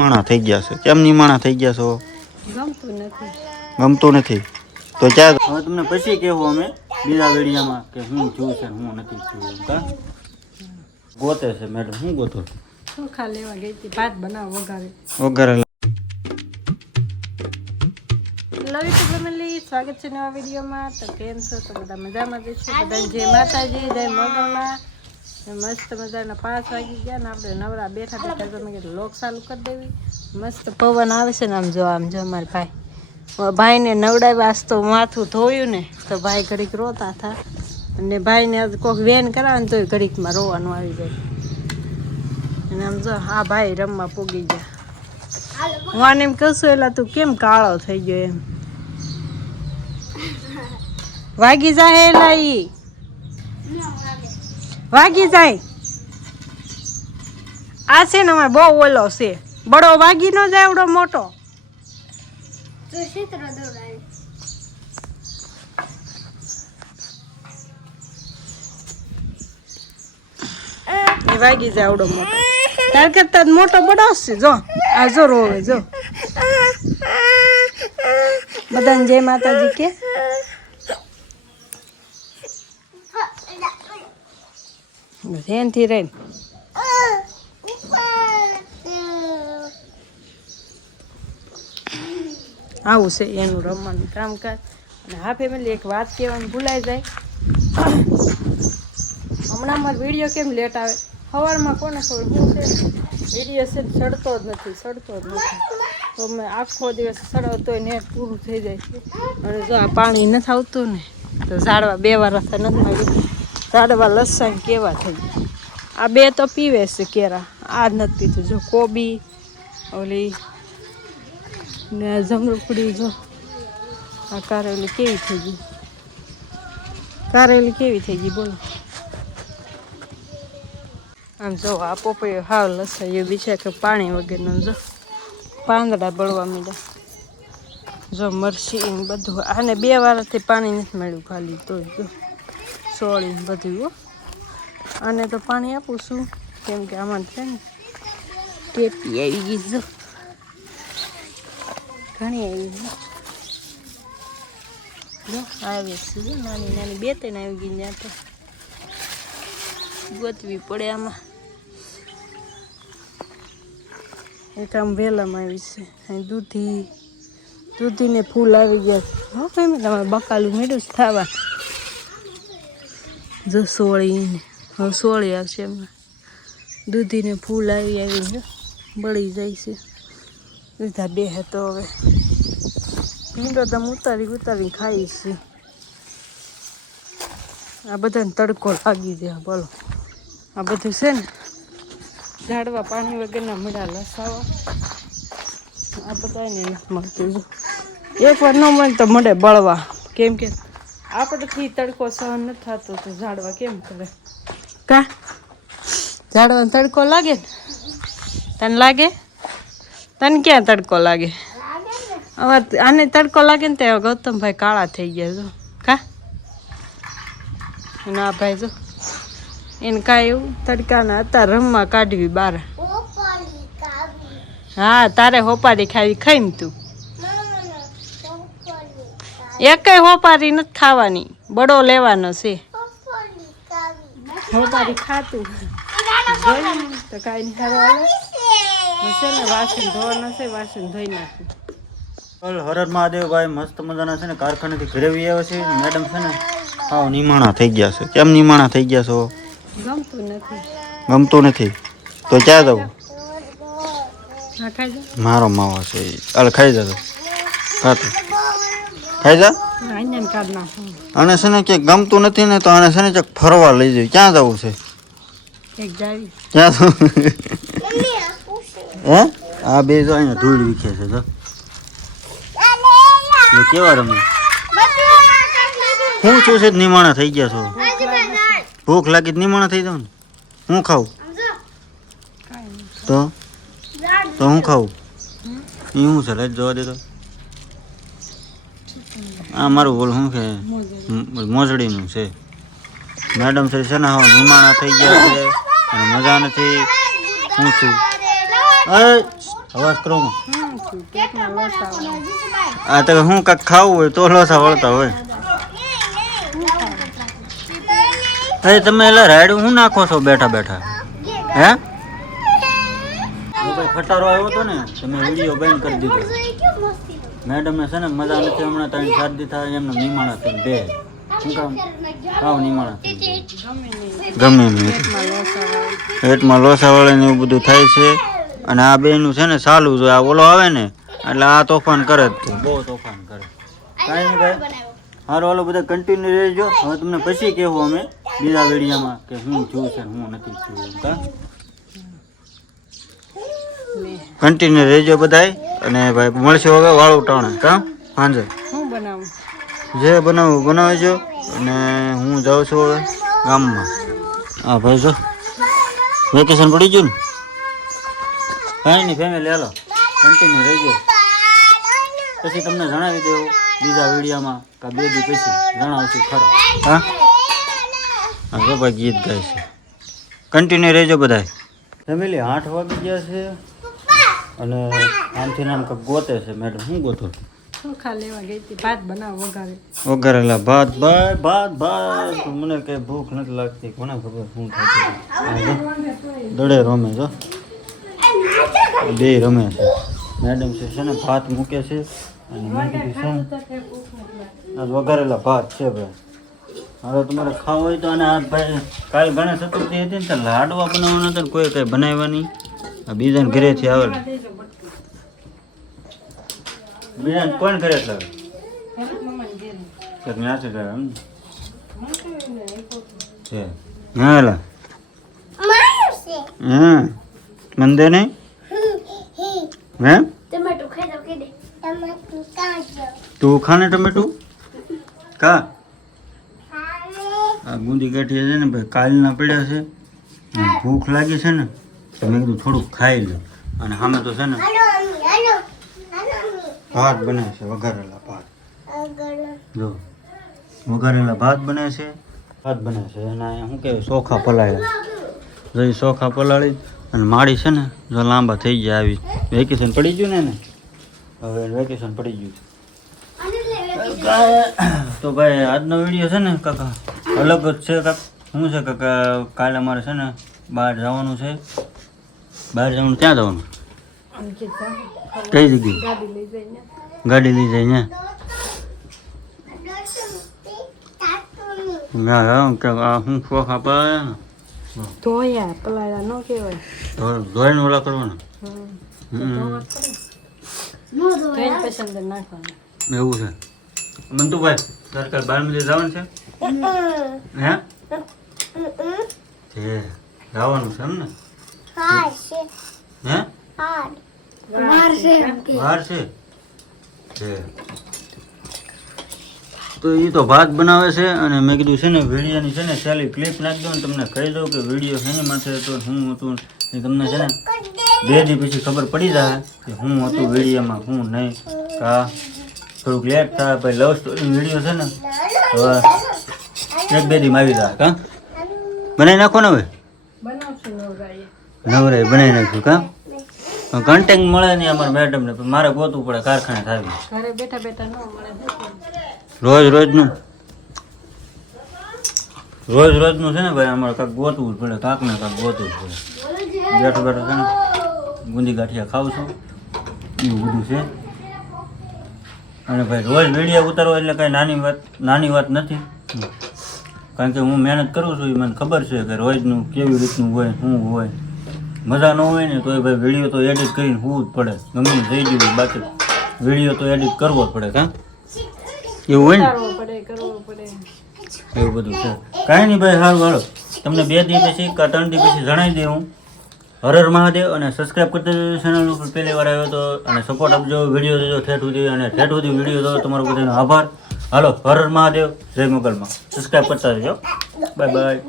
માણા થઈ ગયા છે. કેમ નિમાણા થઈ ગયા છો? ગમતું નથી. તો ક્યાં હવે તમને પછી કહેવું અમે બીજા વિડીયામાં કે હું છું છે હું નથી છું. કા ગોતે છે મેડમ? હું ગોતો? ચોખા લેવા ગઈ હતી, ભાત બનાવ વઘારે. લવી ટુ ફેમિલી, સ્વાગત છે નવા વિડીયોમાં. તો કેમ છો? તો બધા મજામાં જઈશું. બધા જય માતાજી, જય મોગલમાં. મસ્ત મજાના 5 વાગી ગયા ને આપણે નવરા બેઠા બેઠા તમે કીધું લોક ચાલુ કરી દેવી. મસ્ત પવન આવે છે ને આમ જો મારા ભાઈને નવડાવ્યા. આજ તો માથું ધોયું ને તો ભાઈ ઘડીક રોતા હતા અને ભાઈને આજ કોઈક વેન કરાવે ને તો ઘડીકમાં રોવાનું આવી જાય. અને આમ જો આ ભાઈ રમવા પૂગી ગયા. હું આને એમ કહું છું એટલે તું કેમ કાળો થઈ ગયો એમ. વાગી જાય એલા ઈ વાગી જાય. આ છે ને અમારે બહુ ઓલો છે બડો વાગી ન જાય એવડો મોટો. વાગી જાય એવડો મોટો. તાર કરતા મોટો બડો છે. જો આ જો રોવે જો. બધાને જય માતાજી કે ધ્યાનથી રહીને આવું છે એનું રમવાનું કામકાજ. અને હા ફેમિલી, એક વાત કહેવાનું ભૂલાઈ જાય. હમણાં મારો વિડીયો કેમ લેટ આવે? સવારમાં કોને ખબર શું છે વિડીયો છે ચડતો જ નથી. તો મેં આખો દિવસ ચડાવતોય નેટ પૂરું થઈ જાય છે. અને જો આ પાણી નથી આવતું ને તો ઝાડવા 2 વાર નથી માગ્યું. ઝાડવા લસણ કેવા થઈ ગયા. આ 2 તો પીવે છે કેરા, આ જ નથી પીતું. જો કોબી ઓલી ને જમરૂખડી, જો આ કારેલી કેવી થઈ ગઈ બોલો. આમ જો આ પોપૈયો હાવ લસાયું બી છે કે પાણી વગરનું. જો પાંદડા બળવા માંડ્યા. જો મરચી ને બધું. આને 2 વારથી પાણી નથી મળ્યું ખાલી તો જો સોળી ને બધું. હો આને તો પાણી આપું છું કેમ કે આમાં છે ને ટેપી આવી ગઈ. જો ઘણી આવી જો આવે છે. જો નાની 2-3 આવી ગઈ. ત્યાં તો ગોતવી પડે આમાં. એક આમ વેલામાં આવી છે. અહીં દૂધીને ફૂલ આવી ગયા છે. હા કેમ તમારે બકાલું મીઠું જ થવા. જો સોળીને હવે સોળી આવશે એમાં. દૂધીને ફૂલ આવી બળી જાય છે. દૂધા 2 હતો હવે ભીંડો તમે ઉતારી ખાઈ છે. આ બધાને તડકો લાગી જાય બોલો. આ બધું છે ને ઝાડવા પાણી વગરના મળ્યા લસાવા. આ બધાને નથી મળતું. એક વાર ન મળે તો મળે બળવા. કેમ કે આપણેથી તડકો સહન નથી થતો તો ઝાડવા કેમ કરે? કા ઝાડવાનો તડકો લાગે ને? તને લાગે? તને ક્યાં તડકો લાગે? હવે આને તડકો લાગે ને તો ગૌતમભાઈ કાળા થઈ ગયા. જો કા ના ભાઈ જો એને કાંઈ એવું તડકાના અત્યારે રમવા કાઢવી બહાર. હા તારે હોપારી ખાઈને તું એકય હોપારી નથી ખાવાની. બડો લેવાનો છે હોપારી ખાતું જોયું તો કાંઈ નહીં ખાવા હશે ને. વાસણ ધોવાના છે, વાસણ ધોઈ નાખું. હર મહાદેવ ભાઈ મસ્ત મજાના છે ને કારખાનેથી ઘરે આવ્યા છે. મેડમ છે ને હાવ નિમાણા થઈ ગયા છે. કેમ નિમાણા થઈ ગયા છો? ગમતું નથી. તો ક્યાં જવું? મારો માવા છે અલ ખાઈ જતો ખાઈ જા. અને છે ને કે ગમતું નથી ને તો આને છે ને ફરવા લઈ જાય. ક્યાં જવું છે? ક્યાં જવું? હે આ 2 જો અહીંયા ધૂળ વીખે છે. જો કેવા રમે. હું છું છે નિમાણા થઈ ગયા છો? ભૂખ લાગી નિમાણા થઈ જાવ ને. હું ખાવું તો હું ખાવું. એ શું છે? લઈ જવા દે તો. આ મારું બોલ શું છે? મોજડીનું છે. મેડમ છે ને હવે નિમાણા થઈ ગયા છે અને મજા નથી. હું છું અવાજ કરો પેટમાં લોસા આવે. આ તો હું કાંઈક ખાવું હોય તો લોસા વળતા હોય. અરે તમે એટલે રાયડું હું નાખો છો બેઠા બેઠા? હે ખટારો આવ્યો હતો ને તમે વિડીયો બંધ કરી દીધો. મેડમને છે ને મજા નથી હમણાં 3-4 દી થાય એમને નિમાણા છે બે. શું કામ આવ નિમાણા ગમે નહીં પેટમાં લોસા વળે ને એવું બધું થાય છે. અને આ બેનું છે ને ચાલુ છે. આ ઓલો આવે ને એટલે આ તોફાન કરે જ તે. બહુ તોફાન કરે. કાંઈ નહીં ભાઈ હારો હાલો બધા કન્ટિન્યુ રહેજો. હવે તમને પછી કહેવું અમે બીજા વિડીયામાં કે હું છું છે હું નથી છું. કા કન્ટિન્યુ રહેજો બધાય. અને ભાઈ મળશું હવે વાળું ટાણે કા સાંજે હું બનાવું જે બનાવું બનાવજો. અને હું જાઉં છું હવે ગામમાં. હા ભાઈ જો વેકેશન પડી ગયું ને કાંઈ નહીં ફેમિલી હાલો કન્ટિન્યુ રહેજો. પછી તમને જણાવી દેવું બીજા વિડીયામાં કે 2 દી પછી જણાવશું ખરા. હા હા તો ભાઈ ગીત ગાય છે. કન્ટિન્યુ રહેજો બધાય ફેમિલી. 8 વાગી ગયા છે અને આમથી નામ કંઈક ગોતે છે. મેડમ શું ગોતો? ચોખા લેવા ગઈ હતી ભાત બનાવ વઘારે. વઘારેલા ભાત. ભાઈ ભાત ભાત મને કઈ ભૂખ નથી લાગતી. કોને ખબર શું થતું. દડે રમે છો બે રમે છે. મેડમ છે ને ભાત મૂકે છે અને મેં કીધું છે આ વઘારેલા ભાત છે ભાઈ. હવે તમારે ખાવું હોય તો અને આ ભાઈ કાલ ગણેશ ચતુર્થી હતી ને તો લાડવા બનાવવાના હતા ને કોઈ કઈ બનાવવાની. આ બીજાને ઘરેથી આવે બીજાને કોણ ઘરે જ લાવે ત્યાં છે એમ છે. હા એલા હા મંદે નહીં હે તું ખાને ટમેટું કા આ ગુંદી ગાંઠિયા છે ને ભાઈ કાલના પડ્યા છે. ભૂખ લાગી છે ને તો મેં કીધું થોડુંક ખાઈ લે. અને સામે તો છે ને ભાત બને છે વઘારેલા ભાત. જો વઘારેલા ભાત બને છે. ભાત બને છે અને શું કહેવાય ચોખા પલાળ્યા. જો એ ચોખા પલાળી અને માળી છે ને જો લાંબા થઈ ગયા આવી. વેકેશન પડી ગયું ને હવે વેકેશન પડી ગયું તો ભાઈ આજનો વિડીયો છે ને કાકા અલગ જ છે. કાકા શું છે કાકા કાલે અમારે છે ને બહાર જવાનું છે. બહાર જવાનું ક્યાં જવાનું? કઈ જગ્યાએ? ગાડી લઈ જાય ને હું ચોખા પલાળ્યા ધોયા પલાળ્યા ન કહેવાય ધોઈને ઓલા કરવાના. પસંદ નાખવાનું એવું છે. મંતુભાઈ સરકાર 12 જવાનું છે હે જવાનું છે એમ ને? હે વાર છે તો એ તો ભાત બનાવે છે. અને મેં કીધું છે ને વિડીયોની છે ને ચાલી ક્લિપ નાખી દઉં ને તમને કહી દઉં કે વિડીયો શેની માથે હતો શું હતું એ તમને છે ને 2 દી પછી ખબર પડી જાય કે શું હતું વિડીયોમાં શું નહીં. કા થોડુંક લેટ થાય ભાઈ. લવ સ્ટોરી વિડીયો છે ને હવે 1-2 દીમાં આવી જાય. કા બનાવી નાખો ને હવે નવરાય બનાવી નાખ્યું. કા કન્ટેન્ટ મળે નહીં અમારા મેડમને મારે ગોતવું પડે કારખાને થાય. ઘરે બેઠા બેઠા ન મળે. રોજનું છે ને ભાઈ અમારે કાંઈક ગોતવું જ પડે. કાંક ને કાંક ગોતવું જ પડે. બેઠો બેઠો છે ને ગુંદી ગાંઠિયા ખાઉં છું એવું બધું છે. અને ભાઈ રોજ વિડીયો ઉતારવો એટલે કાંઈ નાની વાત નથી. કારણ કે હું મહેનત કરું છું એ મને ખબર છે કે રોજનું કેવી રીતનું હોય શું હોય. મજા ન હોય ને તો એ ભાઈ વિડીયો તો એડિટ કરીને હોવું જ પડે. ગમે જઈ ગયું બાકી વિડીયો તો એડિટ કરવો જ પડે. કાં એવું હોય ને એવું બધું છે. કાંઈ નહીં ભાઈ સારું હાલો તમને 2 દી પછી કે 3 દી પછી જણાવી દે હું. હર હર મહાદેવ. અને સબસ્ક્રાઈબ કરતા જજો ચેનલ ઉપર પહેલી વાર આવ્યો તો. અને સપોર્ટ આપજો વિડીયો જોજો ઠેઠ સુધી. અને ઠેઠ સુધી વિડીયો જોવો તમારો બધાનો આભાર. હાલો હર હર મહાદેવ જય મોગલમાં સબસ્ક્રાઈબ કરતા જજો. Bye bye.